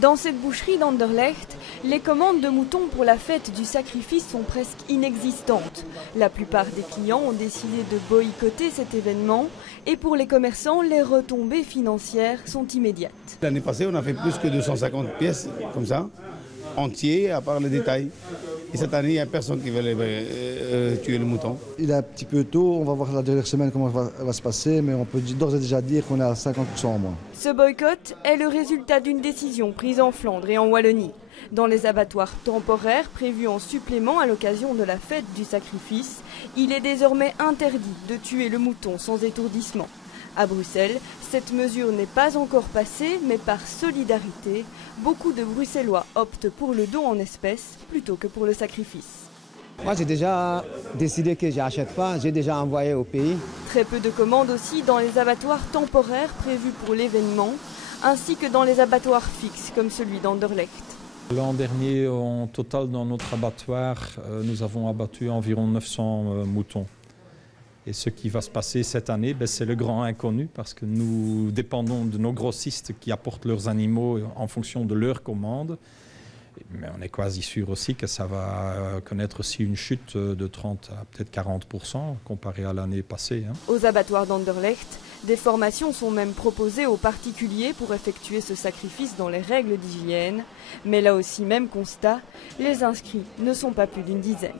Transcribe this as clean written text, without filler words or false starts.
Dans cette boucherie d'Anderlecht, les commandes de moutons pour la fête du sacrifice sont presque inexistantes. La plupart des clients ont décidé de boycotter cet événement et pour les commerçants, les retombées financières sont immédiates. L'année passée, on a fait plus que 250 pièces comme ça, entiers à part les détails. Et cette année, il n'y a personne qui veut tuer le mouton. Il est un petit peu tôt, on va voir la dernière semaine comment va se passer, mais on peut d'ores et déjà dire qu'on est à 50% en moins. Ce boycott est le résultat d'une décision prise en Flandre et en Wallonie. Dans les abattoirs temporaires prévus en supplément à l'occasion de la fête du sacrifice, il est désormais interdit de tuer le mouton sans étourdissement. À Bruxelles, cette mesure n'est pas encore passée, mais par solidarité, beaucoup de Bruxellois optent pour le don en espèces plutôt que pour le sacrifice. Moi, j'ai déjà décidé que je n'achète pas, j'ai déjà envoyé au pays. Très peu de commandes aussi dans les abattoirs temporaires prévus pour l'événement, ainsi que dans les abattoirs fixes comme celui d'Anderlecht. L'an dernier, en total, dans notre abattoir, nous avons abattu environ 900 moutons. Et ce qui va se passer cette année, c'est le grand inconnu parce que nous dépendons de nos grossistes qui apportent leurs animaux en fonction de leurs commandes. Mais on est quasi sûr aussi que ça va connaître aussi une chute de 30 à peut-être 40% comparé à l'année passée. Aux abattoirs d'Anderlecht, des formations sont même proposées aux particuliers pour effectuer ce sacrifice dans les règles d'hygiène. Mais là aussi, même constat, les inscrits ne sont pas plus d'une dizaine.